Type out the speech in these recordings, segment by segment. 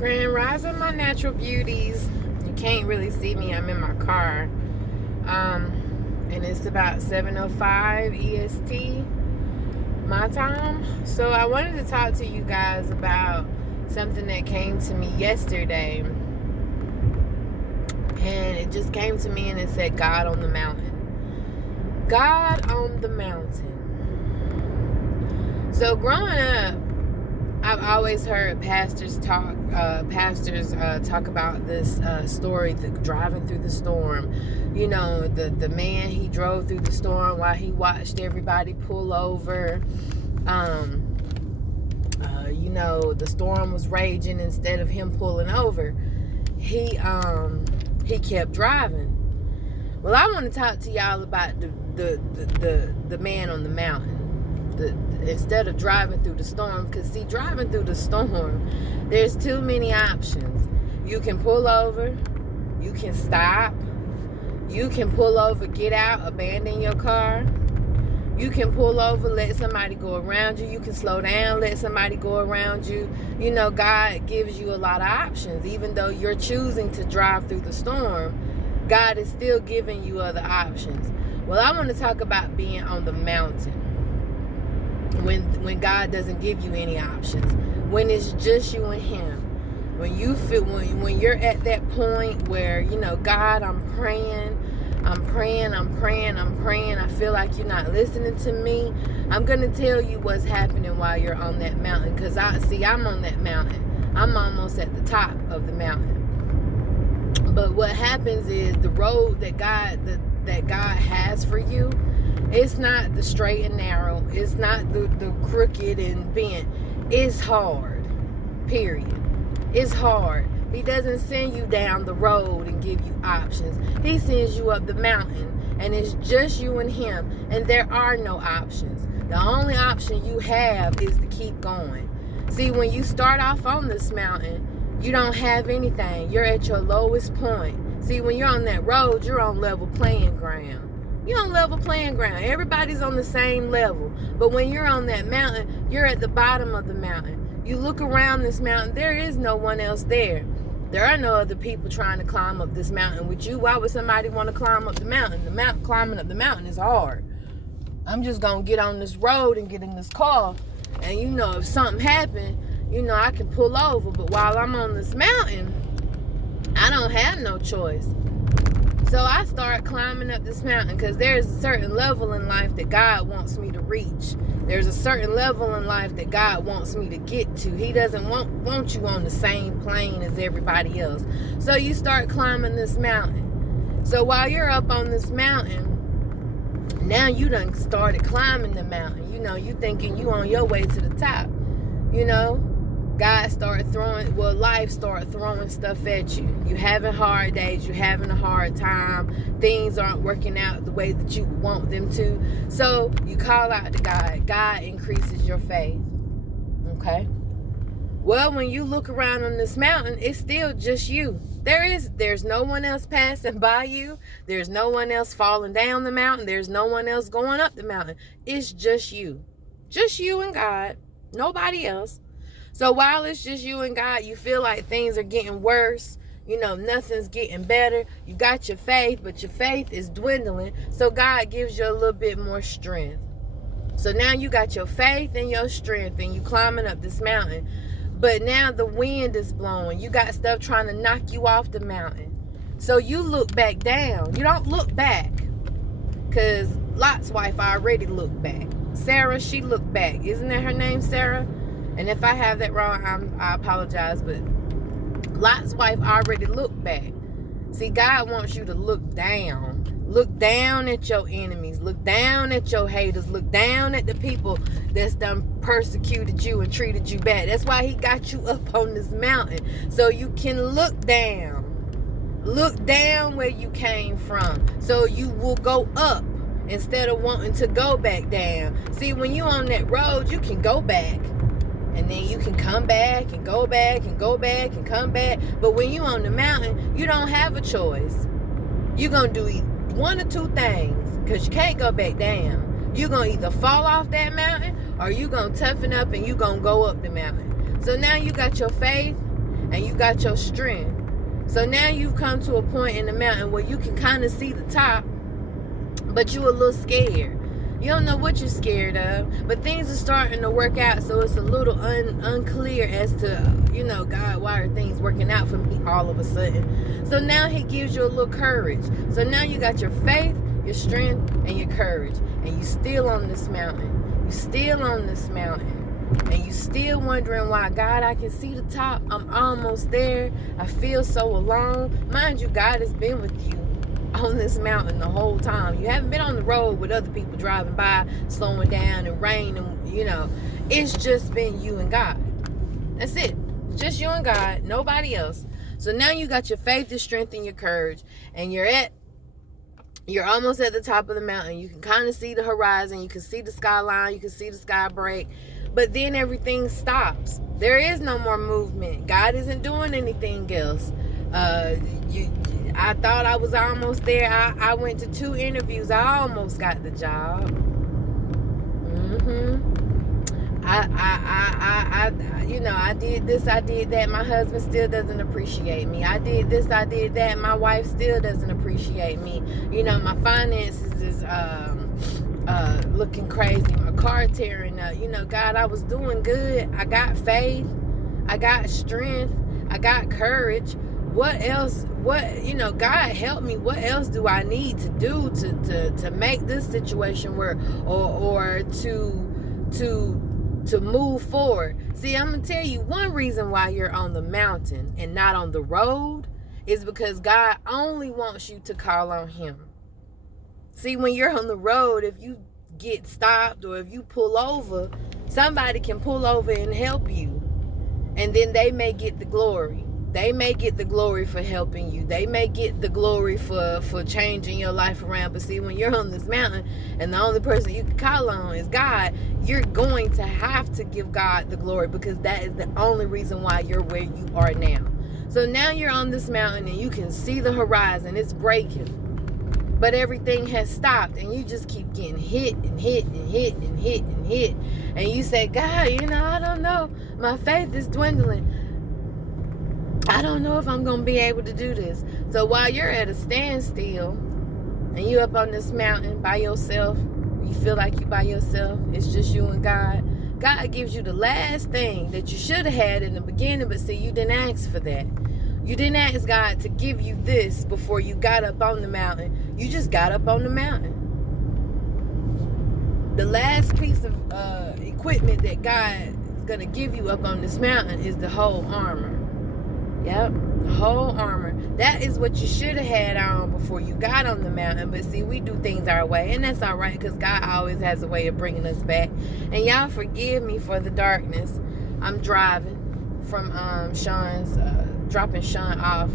Grand Rising, my natural beauties. You can't really see me. I'm in my car. And it's about 7:05 EST, my time. So I wanted to talk to you guys about something that came to me yesterday. And it just came to me and it said, God on the mountain. God on the mountain. So growing up, I've always heard pastors talk about this story, driving through the storm. You know, the man, he drove through the storm while he watched everybody pull over. You know, the storm was raging. Instead of him pulling over, he kept driving. Well, I want to talk to y'all about the man on the mountain. Instead of driving through the storm, because see, driving through the storm, there's too many options. You can pull over, you can stop, you can pull over, get out, abandon your car, you can pull over, let somebody go around you, you can slow down, let somebody go around you. You know, God gives you a lot of options. Even though you're choosing to drive through the storm, God is still giving you other options. Well, I want to talk about being on the mountain. When God doesn't give you any options, when it's just you and him, when you feel, when you're at that point where, you know, God, I'm praying, I feel like you're not listening to me. I'm going to tell you what's happening while you're on that mountain, because I'm on that mountain. I'm almost at the top of the mountain. But what happens is the road that God has for you, it's not the straight and narrow. It's not the crooked and bent. It's hard. Period. It's hard. He doesn't send you down the road and give you options. He sends you up the mountain, and it's just you and him, and there are no options. The only option you have is to keep going. See, when you start off on this mountain, you don't have anything. You're at your lowest point. See, when you're on that road, you're on level playing ground. You're on level playing ground. Everybody's on the same level. But when you're on that mountain, you're at the bottom of the mountain. You look around this mountain, there is no one else there. There are no other people trying to climb up this mountain with you. Why would somebody want to climb up the mountain? Climbing up the mountain is hard. I'm just going to get on this road and get in this car. And, you know, if something happened, you know, I can pull over. But while I'm on this mountain, I don't have no choice. So I start climbing up this mountain because there's a certain level in life that God wants me to reach. There's a certain level in life that God wants me to get to. He doesn't want you on the same plane as everybody else. So you start climbing this mountain. So while you're up on this mountain, now you done started climbing the mountain. You know, you thinking you on your way to the top. You know, life started throwing stuff at you. You having hard days, you having a hard time, things aren't working out the way that you want them to. So you call out to God. God increases your faith. Okay? Well, when you look around on this mountain, it's still just you. There's no one else passing by you. There's no one else falling down the mountain. There's no one else going up the mountain. It's just you. Just you and God. Nobody else. So while it's just you and God, you feel like things are getting worse. You know, nothing's getting better. You got your faith, but your faith is dwindling. So God gives you a little bit more strength. So now you got your faith and your strength, and you climbing up this mountain. But now the wind is blowing. You got stuff trying to knock you off the mountain. So you look back down. You don't look back, because Lot's wife already looked back. Sarah, she looked back. Isn't that her name, Sarah? And if I have that wrong, I apologize. But Lot's wife already looked back. See, God wants you to look down. Look down at your enemies. Look down at your haters. Look down at the people that's done persecuted you and treated you bad. That's why he got you up on this mountain. So you can look down. Look down where you came from. So you will go up instead of wanting to go back down. See, when you're on that road, you can go back. And then you can come back and go back and go back and come back. But when you're on the mountain, you don't have a choice. You're going to do one or two things, because you can't go back down. You're going to either fall off that mountain, or you're going to toughen up and you're going to go up the mountain. So now you got your faith and you got your strength. So now you've come to a point in the mountain where you can kind of see the top, but you a little scared. You don't know what you're scared of, but things are starting to work out, so it's a little unclear as to, God, why are things working out for me all of a sudden? So now he gives you a little courage. So now you got your faith, your strength, and your courage, and you still on this mountain. You still on this mountain. And you still wondering why. God, I can see the top. I'm almost there. I feel so alone. Mind you, God has been with you on this mountain the whole time. You haven't been on the road with other people driving by, slowing down and rain, and it's just been you and God. That's it. Just you and God, nobody else. So now you got your faith, your strength, and your courage, and you're almost at the top of the mountain. You can kind of see the horizon. You can see the skyline. You can see the sky break. But then everything stops. There is no more movement. God isn't doing anything else. I thought I was almost there. I went to 2 interviews. I almost got the job. I did this, I did that. My husband still doesn't appreciate me. I did this, I did that. My wife still doesn't appreciate me. My finances is looking crazy. My car tearing up. God, I was doing good. I got faith. I got strength. I got courage. What else? God help me. What else do I need to do to make this situation work or to move forward? See, I'm going to tell you one reason why you're on the mountain and not on the road is because God only wants you to call on him. See, when you're on the road, if you get stopped or if you pull over, somebody can pull over and help you. And then they may get the glory. They may get the glory for helping you. They may get the glory for changing your life around. But see, when you're on this mountain and the only person you can call on is God, you're going to have to give God the glory because that is the only reason why you're where you are now. So now you're on this mountain and you can see the horizon. It's breaking. But everything has stopped and you just keep getting hit and hit and hit and hit and hit. And you say, God, I don't know. My faith is dwindling. I don't know if I'm going to be able to do this. So while you're at a standstill and you up on this mountain by yourself, you feel like you by yourself, it's just you and God. God gives you the last thing that you should have had in the beginning, but see, you didn't ask for that. You didn't ask God to give you this before you got up on the mountain. You just got up on the mountain. The last piece of equipment that God is going to give you up on this mountain is the whole armor. Yep, the whole armor. That is what you should have had on before you got on the mountain. But see, we do things our way, and that's all right because God always has a way of bringing us back. And y'all forgive me for the darkness. I'm driving from Sean's, dropping Sean off,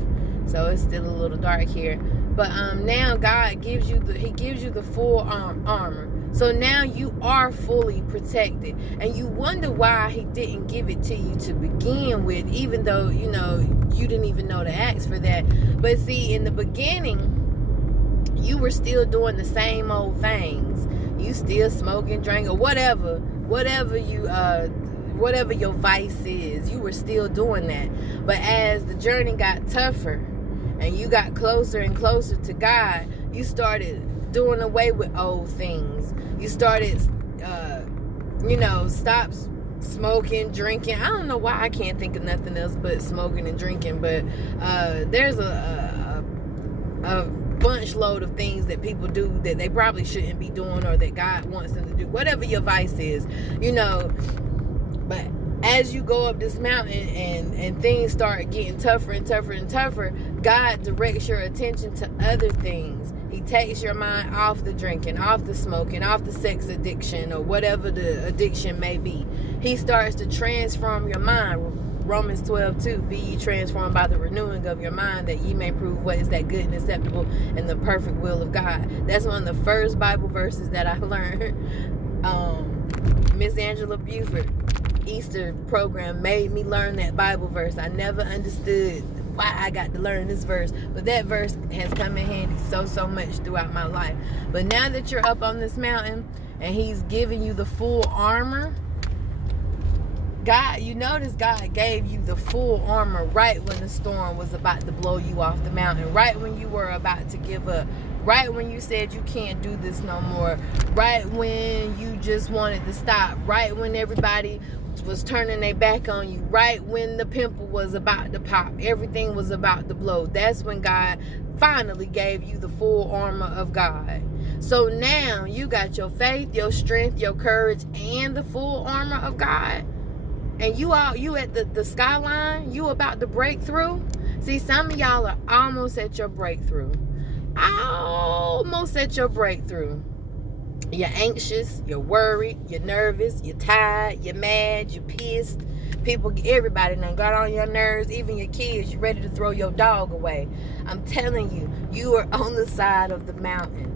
so it's still a little dark here. But now God gives you the full armor. So now you are fully protected. And you wonder why he didn't give it to you to begin with, even though, you didn't even know to ask for that. But see, in the beginning, you were still doing the same old things. You still smoking, drinking, whatever your vice is, you were still doing that. But as the journey got tougher and you got closer and closer to God, you started doing away with old things. You started, stop smoking, drinking. I don't know why I can't think of nothing else but smoking and drinking. But there's a bunch load of things that people do that they probably shouldn't be doing or that God wants them to do. Whatever your vice is, But as you go up this mountain and things start getting tougher and tougher and tougher, God directs your attention to other things. He takes your mind off the drinking, off the smoking, off the sex addiction, or whatever the addiction may be. He starts to transform your mind. Romans 12:2, be ye transformed by the renewing of your mind, that ye may prove what is that good and acceptable and the perfect will of God. That's one of the first Bible verses that I learned. Miss Angela Buford Easter program made me learn that Bible verse. I never understood why I got to learn this verse, but that verse has come in handy so much throughout my life. But now that you're up on this mountain and he's giving you the full armor, God, you notice God gave you the full armor right when the storm was about to blow you off the mountain, right when you were about to give up, right when you said you can't do this no more, right when you just wanted to stop, right when everybody was turning their back on you, right when the pimple was about to pop, everything was about to blow. That's when God finally gave you the full armor of God. So now you got your faith, your strength, your courage, and the full armor of God. And you at the skyline, you about to break through. See, some of y'all are almost at your breakthrough. Almost at your breakthrough. You're anxious, you're worried, you're nervous, you're tired, you're mad, you're pissed. Everybody done got on your nerves, even your kids. You're ready to throw your dog away. I'm telling you, you are on the side of the mountain.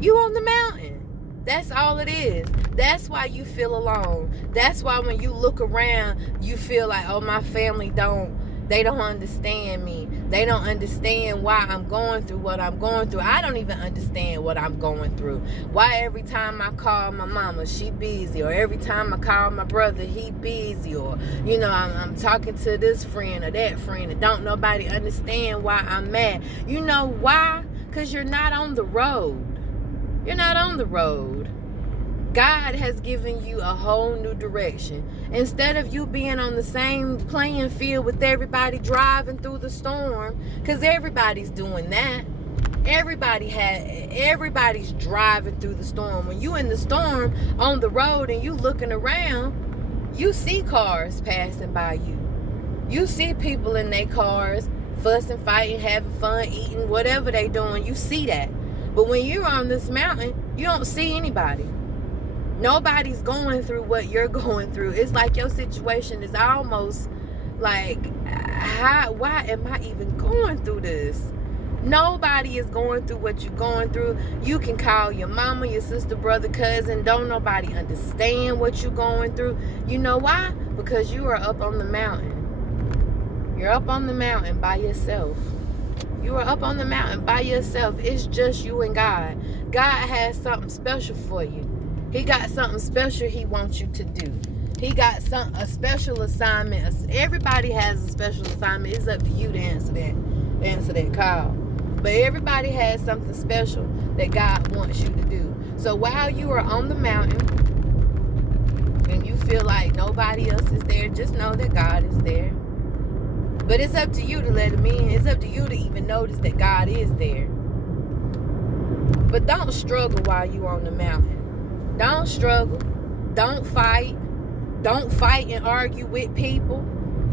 You on the mountain. That's all it is. That's why you feel alone. That's why when you look around, you feel like, oh, my family don't understand me. They don't understand why I'm going through what I'm going through. I don't even understand what I'm going through. Why every time I call my mama, she busy, or every time I call my brother, he busy, or I'm talking to this friend or that friend, and don't nobody understand why I'm mad. You know why? Because you're not on the road. You're not on the road. God has given you a whole new direction. Instead of you being on the same playing field with everybody driving through the storm, because everybody's doing that. Everybody's driving through the storm. When you in the storm on the road and you looking around, you see cars passing by you. You see people in their cars fussing, fighting, having fun, eating, whatever they doing. You see that. But when you're on this mountain, you don't see anybody. Nobody's going through what you're going through. It's like your situation is almost like, why am I even going through this? Nobody is going through what you're going through. You can call your mama, your sister, brother, cousin. Don't nobody understand what you're going through. You know why? Because you are up on the mountain. You're up on the mountain by yourself. You are up on the mountain by yourself. It's just you and God. God has something special for you. He got something special he wants you to do. He got a special assignment. Everybody has a special assignment. It's up to you to answer that call. But everybody has something special that God wants you to do. So while you are on the mountain and you feel like nobody else is there, just know that God is there. But it's up to you to let him in. It's up to you to even notice that God is there. But don't struggle while you're on the mountain. Don't struggle. Don't fight. Don't fight and argue with people.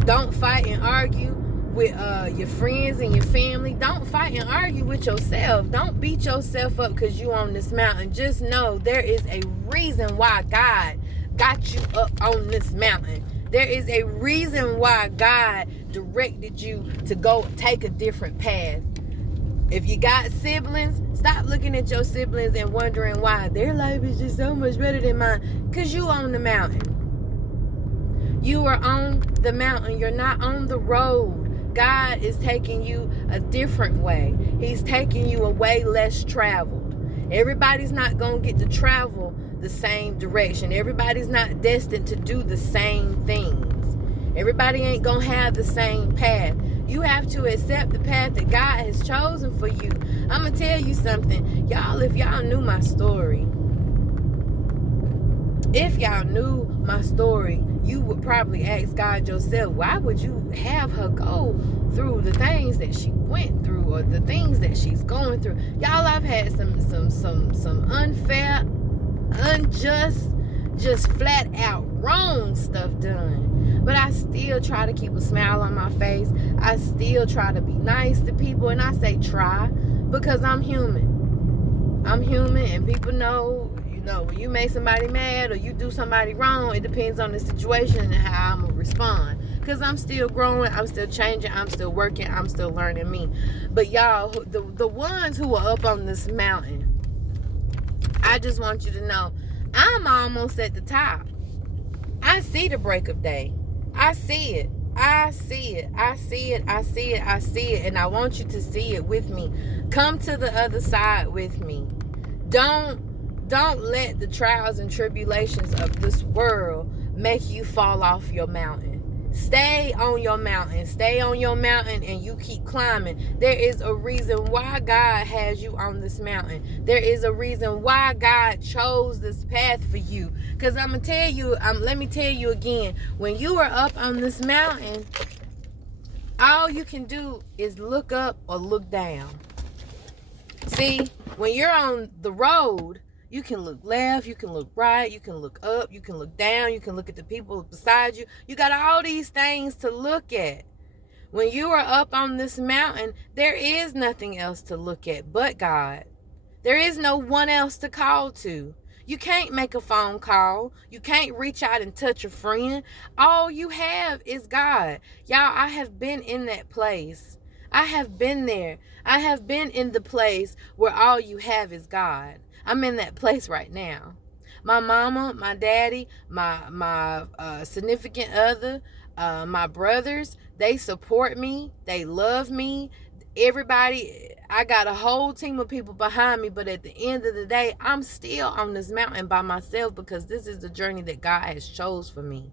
Don't fight and argue with your friends and your family. Don't fight and argue with yourself. Don't beat yourself up because you're on this mountain. Just know there is a reason why God got you up on this mountain. There is a reason why God directed you to go take a different path. If you got siblings, stop looking at your siblings and wondering why their life is just so much better than mine. Because you on the mountain. You are on the mountain. You're not on the road. God is taking you a different way. He's taking you a way less traveled. Everybody's not going to get to travel the same direction. Everybody's not destined to do the same things. Everybody ain't gonna have the same path. You have to accept the path that God has chosen for you. I'm gonna tell you something, y'all. If y'all knew my story, you would probably ask God yourself, why would you have her go through the things that she went through, or the things that she's going through? Y'all, I've had some unfair, unjust, just flat out wrong stuff done. But I still try to keep a smile on my face. I still try to be nice to people. And I say try because I'm human. I'm human, and people know, when you make somebody mad or you do somebody wrong, it depends on the situation and how I'm going to respond. Because I'm still growing, I'm still changing, I'm still working, I'm still learning me. But y'all, the ones who are up on this mountain, I just want you to know, I'm almost at the top. I see the break of day. I see it. I see it. I see it. I see it. I see it. And I want you to see it with me. Come to the other side with me. Don't let the trials and tribulations of this world make you fall off your mountain. Stay on your mountain. Stay on your mountain and you keep climbing. There is a reason why God has you on this mountain. There is a reason why God chose this path for you. Because I'm going to tell you, let me tell you again, when you are up on this mountain, all you can do is look up or look down. See, when you're on the road, you can look left, you can look right, you can look up, you can look down, you can look at the people beside you. You got all these things to look at. When you are up on this mountain, there is nothing else to look at but God. There is no one else to call to. You can't make a phone call. You can't reach out and touch a friend. All you have is God. Y'all, I have been in that place. I have been there. I have been in the place where all you have is God. I'm in that place right now. My mama, my daddy, my significant other, my brothers, they support me. They love me. Everybody, I got a whole team of people behind me, but at the end of the day, I'm still on this mountain by myself because this is the journey that God has chose for me.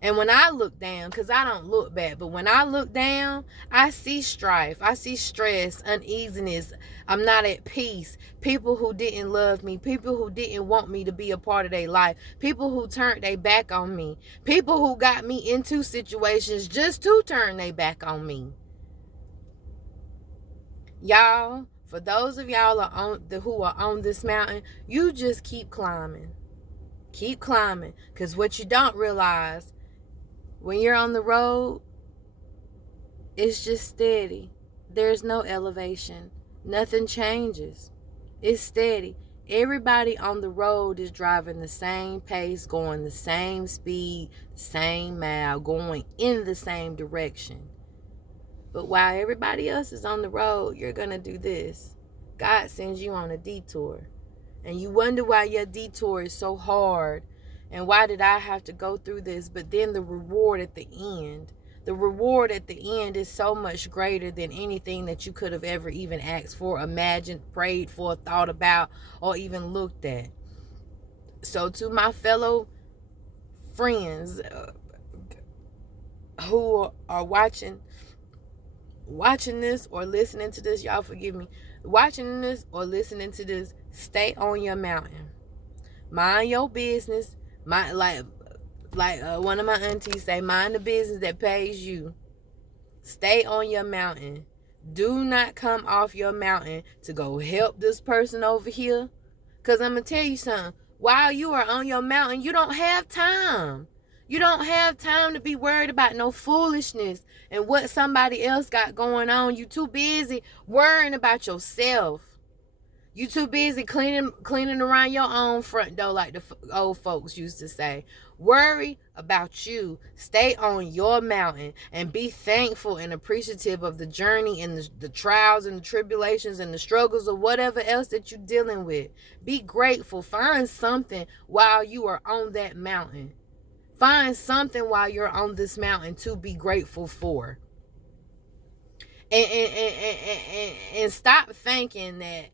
And when I look down, because I don't look back, but when I look down, I see strife, I see stress, uneasiness. I'm not at peace. People who didn't love me, people who didn't want me to be a part of their life, people who turned their back on me, people who got me into situations just to turn their back on me. Y'all, for those of y'all who are on this mountain, you just keep climbing. Keep climbing. Because what you don't realize, when you're on the road, it's just steady. There's no elevation. Nothing changes. It's steady. Everybody on the road is driving the same pace, going the same speed, the same mile, going in the same direction. But while everybody else is on the road, you're going to do this. God sends you on a detour. And you wonder why your detour is so hard. And why did I have to go through this? But then the reward at the end. The reward at the end is so much greater than anything that you could have ever even asked for, imagined, prayed for, thought about, or even looked at. So to my fellow friends who are watching this or listening to this, y'all forgive me, watching this or listening to this, stay on your mountain. Mind your business. Like one of my aunties say, mind the business that pays you. Stay on your mountain. Do not come off your mountain to go help this person over here. Because I'm going to tell you something. While you are on your mountain, you don't have time. You don't have time to be worried about no foolishness and what somebody else got going on. You too busy worrying about yourself. You too busy cleaning around your own front door, like the old folks used to say. Worry about you. Stay on your mountain and be thankful and appreciative of the journey and the trials and the tribulations and the struggles or whatever else that you're dealing with. Be grateful. Find something while you are on that mountain. Find something while you're on this mountain to be grateful for. And stop thinking that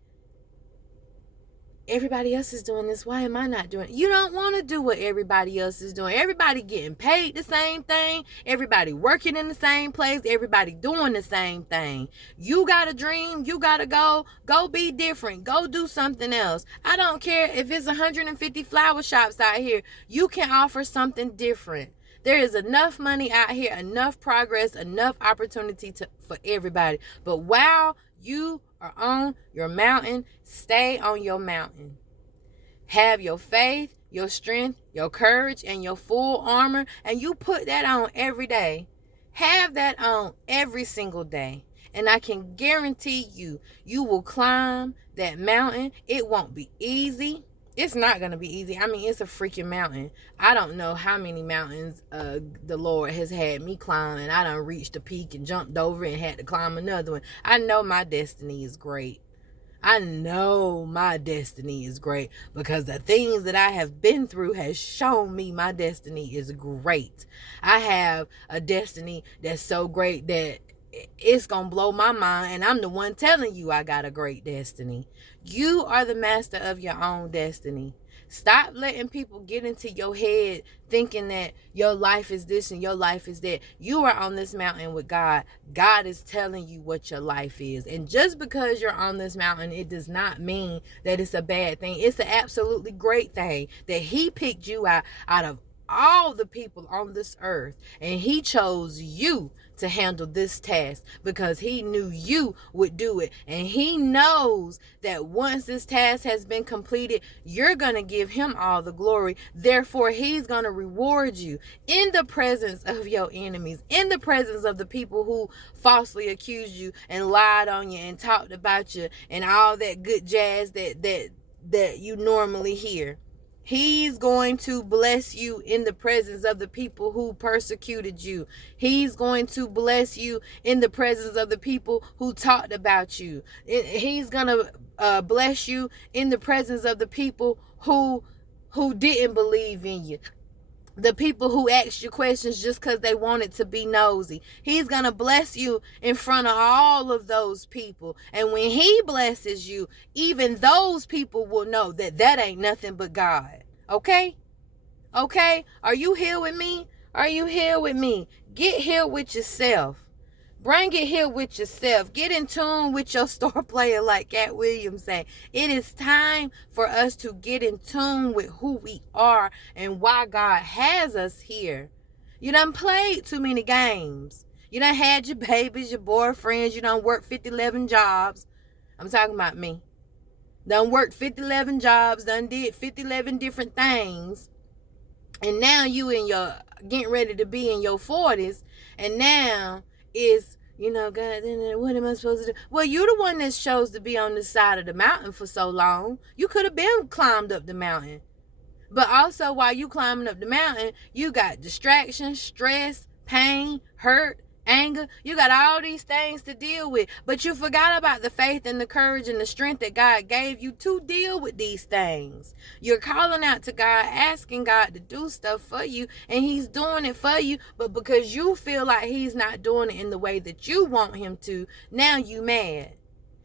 everybody else is doing this. Why am I not doing it? You don't want to do what everybody else is doing. Everybody getting paid the same thing. Everybody working in the same place. Everybody doing the same thing. You got a dream. You got to go. Go be different. Go do something else. I don't care if it's 150 flower shops out here. You can offer something different. There is enough money out here, enough progress, enough opportunity for everybody. But while you are on your mountain, stay on your mountain. Have your faith, your strength, your courage, and your full armor, and you put that on every day. Have that on every single day. And I can guarantee you, you will climb that mountain. It won't be easy. It's not going to be easy. I mean, it's a freaking mountain. I don't know how many mountains the Lord has had me climb, and I done reached the peak and jumped over and had to climb another one. I know my destiny is great. I know my destiny is great because the things that I have been through has shown me my destiny is great. I have a destiny that's so great that it's going to blow my mind, and I'm the one telling you I got a great destiny. You are the master of your own destiny. Stop letting people get into your head thinking that your life is this and your life is that. You are on this mountain with God. God is telling you what your life is. And just because you're on this mountain, it does not mean that it's a bad thing. It's an absolutely great thing that he picked you out of all the people on this earth, and he chose you to handle this task because he knew you would do it, and he knows that once this task has been completed, you're going to give him all the glory. Therefore, he's going to reward you in the presence of your enemies, in the presence of the people who falsely accused you and lied on you and talked about you and all that good jazz that you normally hear. He's going to bless you in the presence of the people who persecuted you. He's going to bless you in the presence of the people who talked about you. He's going to bless you in the presence of the people who didn't believe in you. The people who asked you questions just because they wanted to be nosy. He's going to bless you in front of all of those people. And when he blesses you, even those people will know that that ain't nothing but God. Okay? Okay? Are you here with me? Are you here with me? Get here with yourself. Bring it here with yourself. Get in tune with your star player, like Cat Williams said. It is time for us to get in tune with who we are and why God has us here. You done played too many games. You done had your babies, your boyfriends. You done worked 50-11 jobs. I'm talking about me. Done worked 50-11 jobs. Done did 50-11 different things. And now you in your getting ready to be in your 40s. And now is, God, what am I supposed to do? Well, you're the one that chose to be on this side of the mountain for so long. You could have been climbed up the mountain. But also, while you climbing up the mountain, you got distraction, stress, pain, hurt, anger. You got all these things to deal with. But you forgot about the faith and the courage and the strength that God gave you to deal with these things. You're calling out to God, asking God to do stuff for you, and he's doing it for you. But because you feel like he's not doing it in the way that you want him to, now you mad.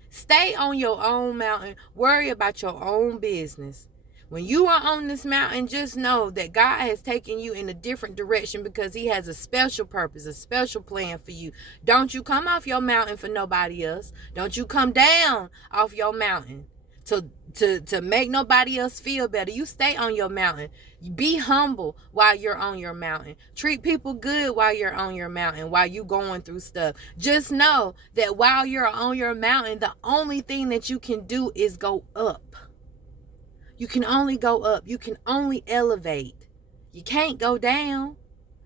Stay on your own mountain. Worry about your own business. When you are on this mountain, just know that God has taken you in a different direction because he has a special purpose, a special plan for you. Don't you come off your mountain for nobody else. Don't you come down off your mountain to make nobody else feel better. You stay on your mountain. Be humble while you're on your mountain. Treat people good while you're on your mountain, while you're going through stuff. Just know that while you're on your mountain, the only thing that you can do is go up. You can only go up. You can only elevate. You can't go down.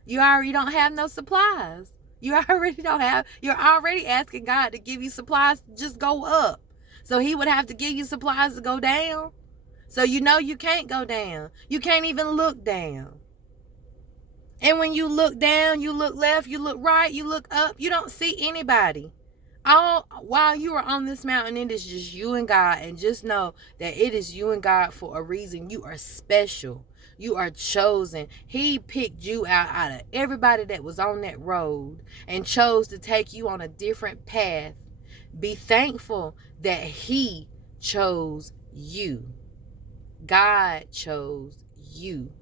You already don't have no supplies. You're already asking God to give you supplies to just go up. So he would have to give you supplies to go down. So you can't go down. You can't even look down. And when you look down, you look left, you look right, you look up, you don't see anybody. All while you are on this mountain, it is just you and God. And just know that it is you and God for a reason. You are special. You are chosen. He picked you out of everybody that was on that road and chose to take you on a different path. Be thankful that he chose you. God chose you.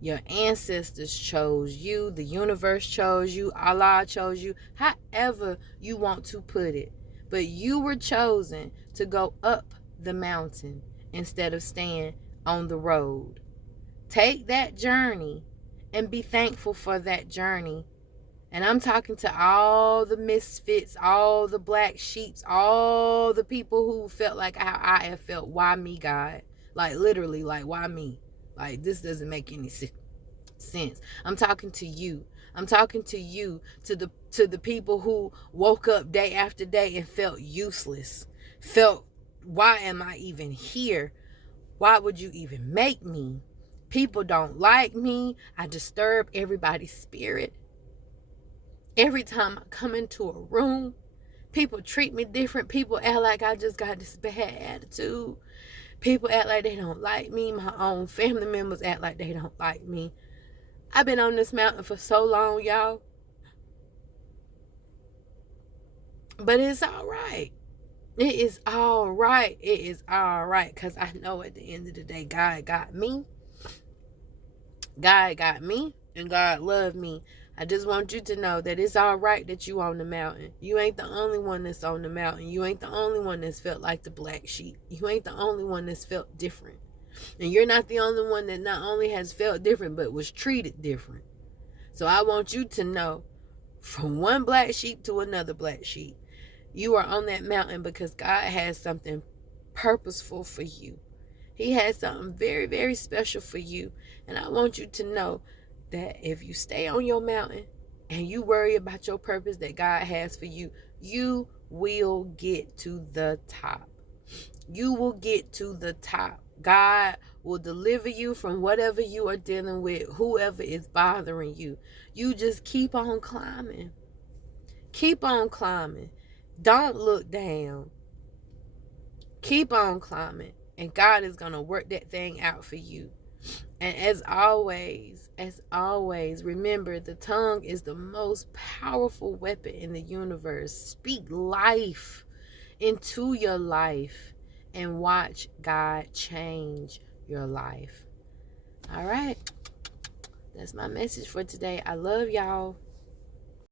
Your ancestors chose you. The universe chose you. Allah chose you. However you want to put it. But you were chosen to go up the mountain instead of staying on the road. Take that journey and be thankful for that journey. And I'm talking to all the misfits, all the black sheeps, all the people who felt like how I have felt. Why me, God? Like literally, like why me? Like, this doesn't make any sense. I'm talking to you. I'm talking to you, to the people who woke up day after day and felt useless. Felt, why am I even here? Why would you even make me? People don't like me. I disturb everybody's spirit. Every time I come into a room, people treat me different. People act like I just got this bad attitude. People act like they don't like me. My own family members act like they don't like me. I've been on this mountain for so long, y'all. But it's all right. It is all right. It is all right. Because I know at the end of the day, God got me. God got me. And God loved me. I just want you to know that it's all right that you on the mountain. You ain't the only one that's on the mountain. You ain't the only one that's felt like the black sheep. You ain't the only one that's felt different. And you're not the only one that not only has felt different, but was treated different. So I want you to know, from one black sheep to another black sheep, you are on that mountain because God has something purposeful for you. He has something very, very special for you. And I want you to know that if you stay on your mountain and you worry about your purpose that God has for you, you will get to the top. You will get to the top. God will deliver you from whatever you are dealing with, whoever is bothering you. You just keep on climbing. Keep on climbing. Don't look down. Keep on climbing. And God is going to work that thing out for you. And as always, remember, the tongue is the most powerful weapon in the universe. Speak life into your life and watch God change your life. All right. That's my message for today. I love y'all.